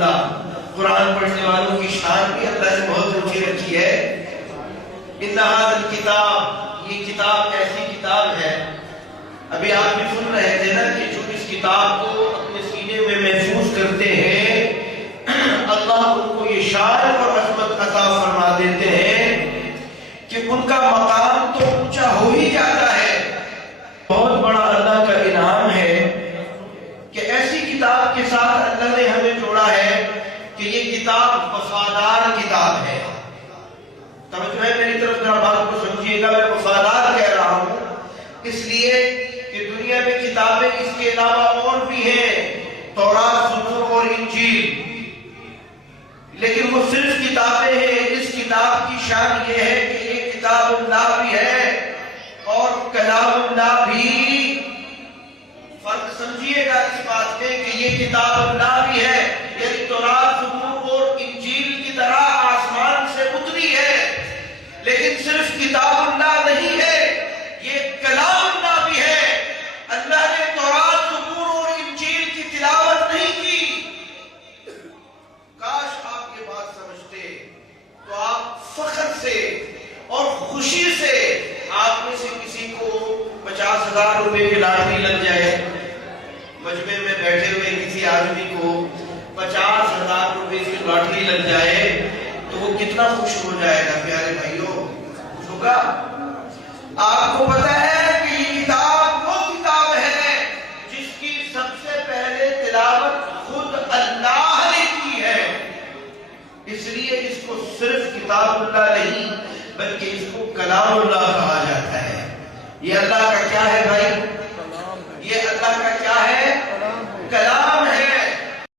اللہ. قرآن پڑھنے والوں کی شان بھی اللہ نے بہت اونچی رکھی ہے. ان ھذا الکتاب، یہ کتاب ایسی کتاب ہے، ابھی آپ بھی سن رہے تھے نا کہ جو اس کتاب کو اپنے سینے میں محفوظ کرتے ہیں اللہ ان کو یہ شان اور عظمت عطا فرما دیتے ہیں کہ ان کا مقام تو اونچا ہو ہی جاتا ہے. بہت بڑا اللہ کا انعام ہے کہ ایسی کتاب کے ساتھ اللہ نے ہمیں جوڑا ہے کہ یہ کتاب وفادار کتاب ہے. توجہ ہے میری طرف، ذرا بات کو سمجھیے گا. میں وفادار کہہ رہا ہوں اس لیے کہ دنیا میں کتابیں اس کے علاوہ اور بھی ہیں، تورات، زبور اور انجیل، لیکن وہ صرف کتابیں ہیں. اس کتاب کی شان یہ ہے کہ یہ کتاب اللہ بھی ہے اور کلام اللہ بھی. فرق سمجھیے گا اس بات میں کہ یہ کتاب اللہ بھی ہے، یعنی تورات، زبور اور انجیل کی طرح آسمان سے اتری ہے، لیکن صرف کتاب اللہ نہیں ہے، یہ کلام اللہ بھی ہے. اللہ نے تورات، زبور اور انجیل کی تلاوت نہیں کی. کاش آپ یہ بات سمجھتے تو آپ فخر سے اور خوشی سے، آپ میں سے کسی کو 50,000 روپے کی لاٹری لگ جائے، مجمع میں بیٹھے ہوئے کسی آدمی کو 50,000 روپے کی لاٹری لگ جائے تو وہ کتنا خوش ہو جائے گا پیارے بھائیوں؟ خوش ہوگا. آپ کو پتا ہے کہ یہ کتاب وہ کتاب ہے جس کی سب سے پہلے تلاوت خود اللہ نے کی ہے، اس لیے اس کو صرف کتاب اللہ نہیں بلکہ اس کو کلام اللہ کہا جاتا ہے. یہ اللہ کا کیا ہے بھائی؟